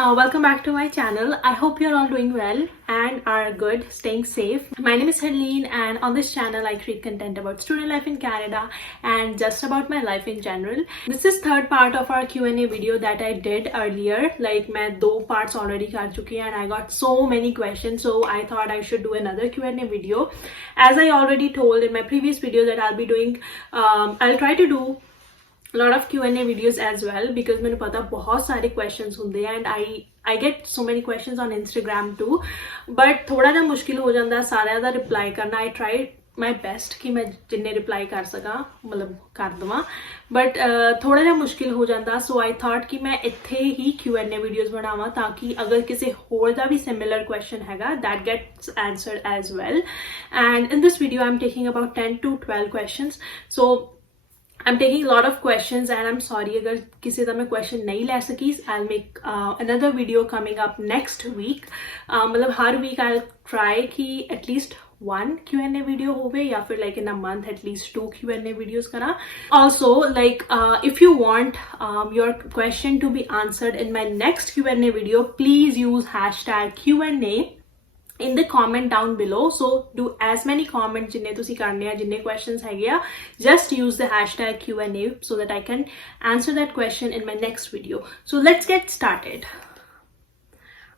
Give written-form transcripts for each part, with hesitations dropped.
welcome back to my channel. I hope you're all doing well and are good, staying safe. My name is Harleen, and on this channel I create content about student life in Canada and just about my life in general. This is third part of our Q&A video that I did earlier. Like मैं दो parts already कर चुकी हैं and I got so many questions, so I thought I should do another Q&A video. As I already told in my previous video that I'll be doing, I'll try to do a lot of Q&A videos as well because मैंने पता बहुत सारे questions होंगे and I get so many questions on Instagram too, but थोड़ा जा मुश्किल हो जाता है सारा दा reply करना. I tried my best कि मैं जिन्ने reply कर सका मतलब कर दवा, but थोड़ा जा मुश्किल हो जाता. So I thought कि मैं इत्थे ही Q&A videos बनावा ताकि अगर किसी होर दा भी similar question हैगा that gets answered as well. And in this video I'm taking about 10 to 12 questions. So I'm taking a lot of questions and I'm sorry अगर किसी का मैं question नहीं ले सकी. I'll make another video coming up next week. मतलब हर week I'll try कि at least one Q&A video होवे या फिर like in a month at least 2 Q&A videos करा. Also like if you want your question to be answered in my next Q&A video, please use hashtag QnA in the comment down below. So do as many comments जिन्ने तुसी करने हैं जिन्ने questions है गया, just use the hashtag Q&A so that I can answer that question in my next video. So let's get started.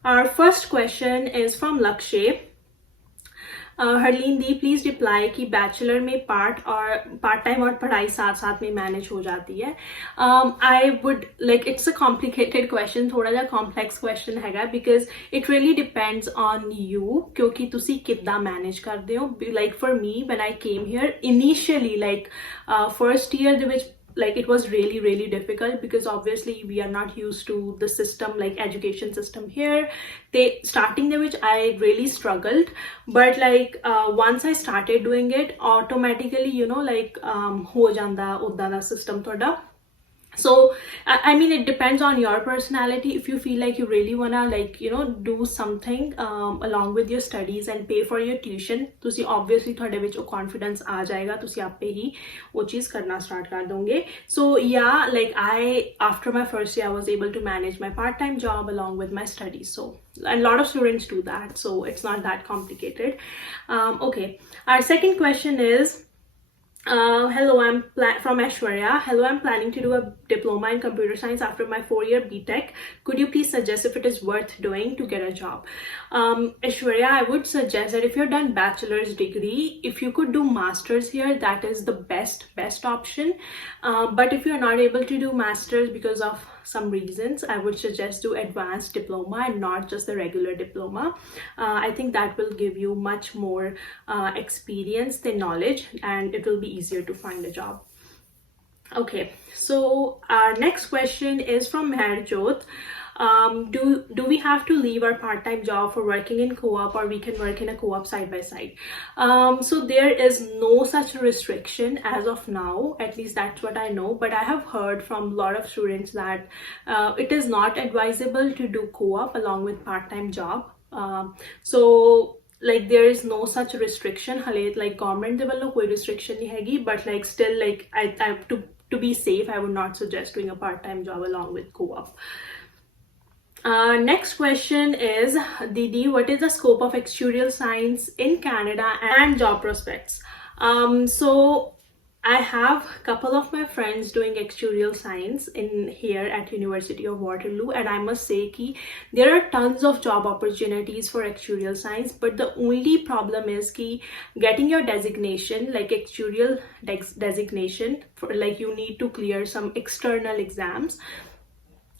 Our first question is from Lakshay. Harleen the please reply कि bachelor में part time और पढ़ाई साथ साथ में manage हो जाती है. I would like it's a complicated question, थोड़ा जा कॉम्प्लेक्स क्वेश्चन हैगा because it really depends on you क्योंकि तुसी कितना मैनेज करते हो. Like for me when I came here initially like first year ਦੇ ਵਿੱਚ like it was really difficult because obviously we are not used to the system like education system here. They starting the which I really struggled, but like once I started doing it automatically you know like ho janda udda da system thoda. So I mean it depends on your personality. If you feel like you really wanna like you know do something along with your studies and pay for your tuition, तुसी obviously थोड़े विच confidence आ जाएगा, तुसी आपे ही वो चीज़ करना start कर दोगे. So yeah, like after my first year I was able to manage my part-time job along with my studies. So and a lot of students do that, so it's not that complicated. Okay, our second question is hello, I'm from Aishwarya. Hello, I'm planning to do a diploma in computer science after my 4-year BTech. Could you please suggest if it is worth doing to get a job? Aishwarya, I would suggest that if you're done bachelor's degree, if you could do masters here, that is the best option. But if you're not able to do masters because of some reasons, I would suggest do advanced diploma and not just the regular diploma. I think that will give you much more experience than knowledge and it will be easier to find a job. Okay, so our next question is from Meherjot. Do we have to leave our part-time job for working in co-op, or we can work in a co-op side by side? So there is no such restriction as of now, at least that's what I know, but I have heard from a lot of students that it is not advisable to do co-op along with part-time job. So like there is no such restriction. Like government de wallo koi restriction nahi hegi, but like still like I to be safe I would not suggest doing a part-time job along with co-op. Next question is, Didi, what is the scope of actuarial science in Canada and job prospects? So I have a couple of my friends doing actuarial science in here at University of Waterloo, and I must say ki there are tons of job opportunities for actuarial science, but the only problem is ki getting your designation, like actuarial designation, for like you need to clear some external exams.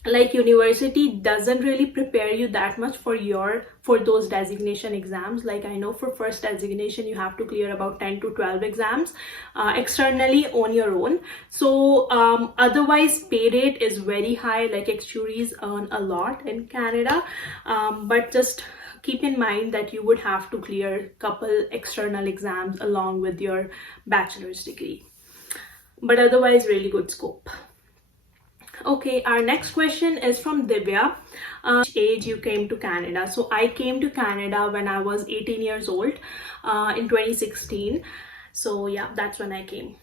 Like university doesn't really prepare you that much for those designation exams. Like I know for first designation you have to clear about 10 to 12 exams externally on your own. So otherwise pay rate is very high, like actuaries earn a lot in Canada, but just keep in mind that you would have to clear a couple external exams along with your bachelor's degree, but otherwise really good scope. Okay, our next question is from Divya. Which age you came to Canada? So I came to Canada when I was 18 years old in 2016. So yeah, that's when I came.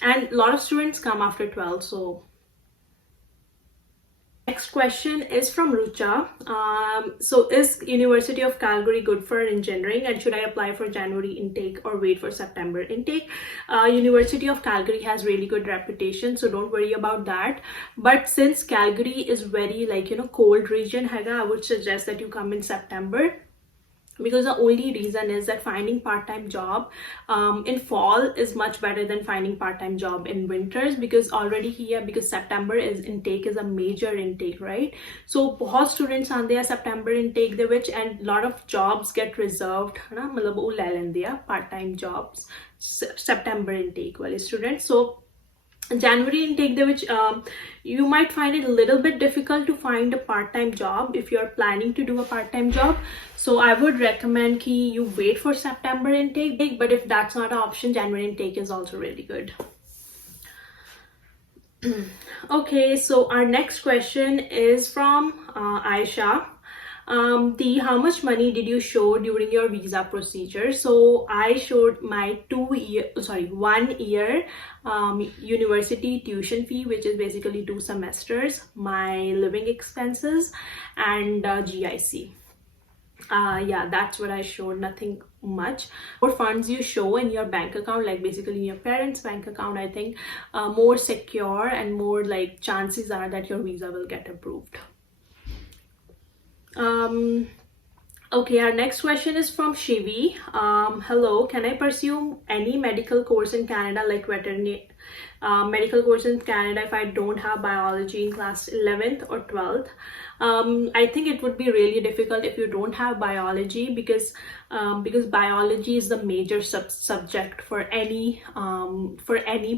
And a lot of students come after 12. So Next question is from Rucha. So is University of Calgary good for engineering, and should I apply for January intake or wait for September intake? University of Calgary has really good reputation, so don't worry about that. But since Calgary is very cold region, I would suggest that you come in September, because the only reason is that finding part-time job in fall is much better than finding part-time job in winters, because already here, because September is a major intake, right? So बहुत students आते हैं September intake ਦੇ ਵਿੱਚ, and lot of jobs get reserved है ना, मतलब वो ले लेंदे आ part-time jobs September intake वाले students. So January intake which you might find it a little bit difficult to find a part-time job if you're planning to do a part-time job. So I would recommend ki you wait for September intake, but if that's not an option, January intake is also really good. Okay, so our next question is from Aisha. How much money did you show during your visa procedure? So I showed my 1 year university tuition fee, which is basically 2 semesters, my living expenses, and GIC. Yeah, that's what I showed, nothing much. More funds you show in your bank account, like basically in your parents' bank account, I think more secure and more like chances are that your visa will get approved. Okay, our next question is from Shivi. Hello, can I pursue any medical course in Canada, like veterinary medical course in Canada, if I don't have biology in class 11th or 12th? I think it would be really difficult if you don't have biology, because biology is the major subject for any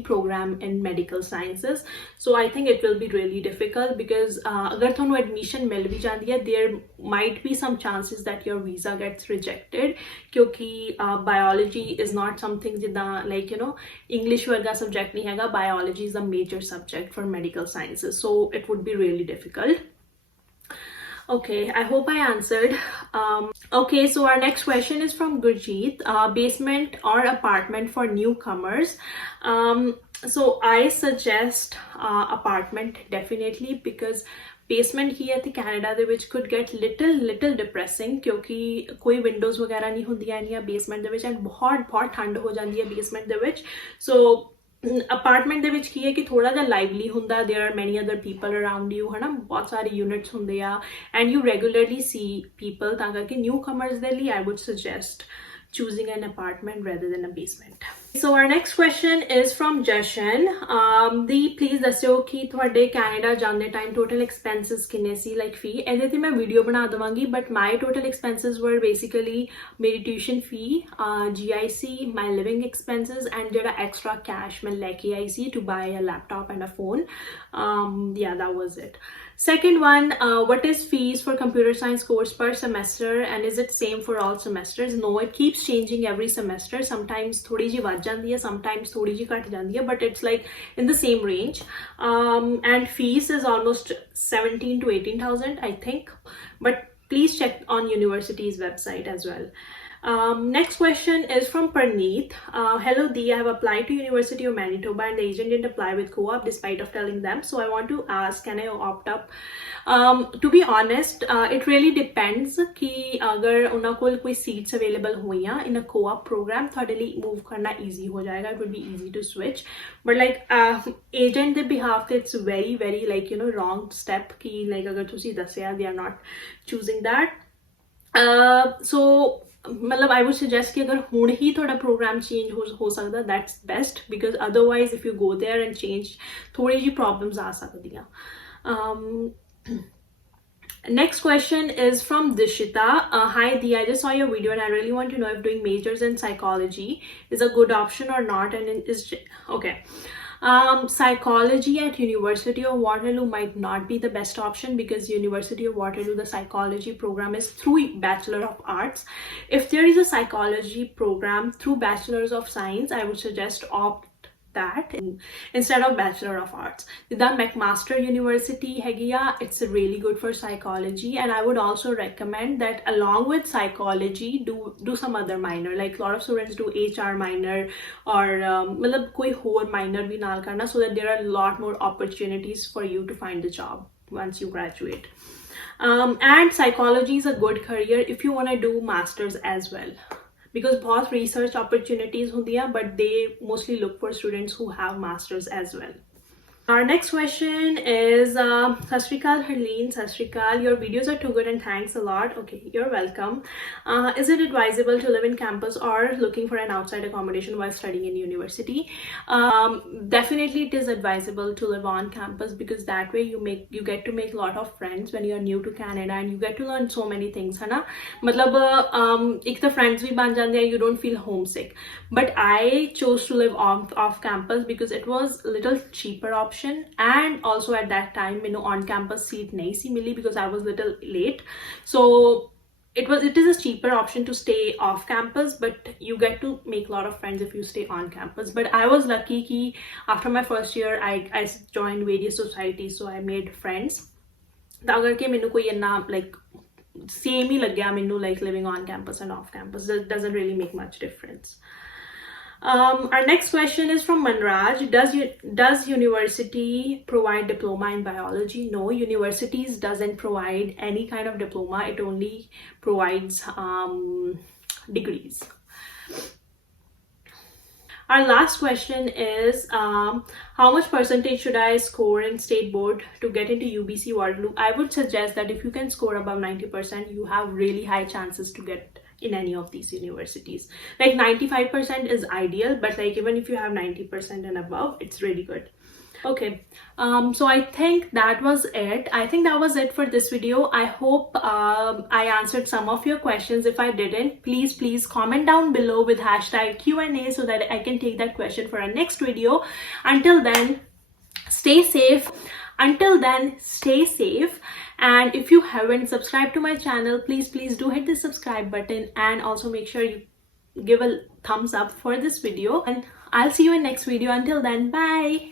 program in medical sciences. So I think it will be really difficult, because agar thonu admission mil bhi jandi hai, there might be some chances that your visa gets rejected, kyunki biology is not something like English varga subject nahi hai, biology is the major subject for medical sciences, so it would be really difficult. Okay, I hope I answered. Okay, so our next question is from Gurjeet. Basement or apartment for newcomers? So I suggest apartment definitely, because basement here in Canada could get little depressing, क्योंकि कोई windows वगैरह नहीं होंदियां इन्नियां basement दे विच, and बहुत ठंड हो जाती है basement दे विच. So अपार्टमेंट ਦੇ ਵਿੱਚ ਕੀ ਹੈ ਕਿ ਥੋੜਾ ਜਿਹਾ ਲਾਈਵਲੀ ਹੁੰਦਾ, there are many other people around you, है ना, बहुत सारे यूनिट्स ਹੁੰਦੇ ਆ, and you regularly see people, ਤਾਂ ਕਰਕੇ ਨਿਊ ਕਮਰਸ ਦੇ ਲਈ I would suggest choosing an apartment rather than a basement. So our next question is from Jashan. Please ਦੱਸਿਓ ਕਿ ਤੁਹਾਡੇ ਕੈਨੇਡਾ ਜਾਂਦੇ ਟਾਈਮ total expenses ਕਿੰਨੇ ਸੀ, like fee? ਇਹਦੇ ਤੇ ਮੈਂ ਵੀਡੀਓ ਬਣਾ ਦਵਾਂਗੀ, but my total expenses were basically ਮੇਰੀ tuition fee, GIC, my living expenses, and ਜਿਹੜਾ extra cash ਮੈਂ ਲੈ ਕੇ ਆਈ ਸੀ to buy a laptop and a phone. Yeah, that was it. Second one, what is fees for computer science course per semester, and is it same for all semesters? No, it keeps changing every semester. Sometimes थोड़ी जी बढ़ जाती है, sometimes थोड़ी जी घट जाती है, but it's like in the same range. And fees is almost 17 to 18,000, I think. But please check on university's website as well. Next question is from Parneet. Hello Dee, I have applied to University of Manitoba and the agent didn't apply with co-op despite of telling them. So I want to ask, can I opt up? To be honest, it really depends कि अगर उन्ना कोल कोई seats available हुईयां in a co-op program, थोड़े लिए move करना easy हो जाएगा. It would be easy to switch. But like agent the behalf, it's very like wrong step कि like अगर तुसी दस्या they are not choosing that. So मतलब I would suggest कि अगर हुण ही थोड़ा program change हो सकता, that's best, because otherwise if you go there and change, थोड़ी जी problems आ सकदियां. Next question is from Dishita. Hi Dee, I just saw your video and I really want to know if doing majors in psychology is a good option or not, and is okay. Psychology at University of Waterloo might not be the best option, because University of Waterloo, the psychology program is through Bachelor of Arts. If there is a psychology program through Bachelors of Science, I would suggest opt that instead of Bachelor of Arts. The McMaster University hegiya, it's really good for psychology, and I would also recommend that along with psychology do some other minor, like a lot of students do HR minor or मतलब कोई और minor भी नाल करना, so that there are a lot more opportunities for you to find the job. once you graduate. And psychology is a good career if you want to do masters as well, because बहुत research opportunities होती हैं, but they mostly look for students who have masters as well. Our next question is Sat Shri Akal Harleen. Sat Shri Akal, your videos are too good and thanks a lot. Okay, you're welcome. Is it advisable to live in campus or looking for an outside accommodation while studying in university? Definitely it is advisable to live on campus, because that way you get to make a lot of friends when you're new to Canada, and you get to learn so many things, है ना? मतलब एक तो friends भी बन जाते हैं, you don't feel homesick. But I chose to live off campus because it was a little cheaper option, and also at that time मैंने on campus seat नहीं सी मिली because I was little late. So it is a cheaper option to stay off campus, but you get to make a lot of friends if you stay on campus. But I was lucky कि after my first year I joined various societies, so I made friends. ਤਾਂ ਕਰਕੇ ਮੈਨੂੰ ਕੋਈ ਇੰਨਾ like same ही लग गया मैनू like living on campus and off campus. That doesn't really make much difference. Our next question is from Manraj. Does university provide diploma in biology? No, universities doesn't provide any kind of diploma. It only provides degrees. Our last question is how much percentage should I score in state board to get into UBC Waterloo? I would suggest that if you can score above 90%, you have really high chances to get in any of these universities. Like 95% is ideal, but like even if you have 90% and above, it's really good. Okay, so I think that was it. I think that was it for this video. I hope I answered some of your questions. If I didn't, please comment down below with hashtag QnA so that I can take that question for our next video. Until then, stay safe. And if you haven't subscribed to my channel, please do hit the subscribe button, and also make sure you give a thumbs up for this video, and I'll see you in next video. Until then, bye.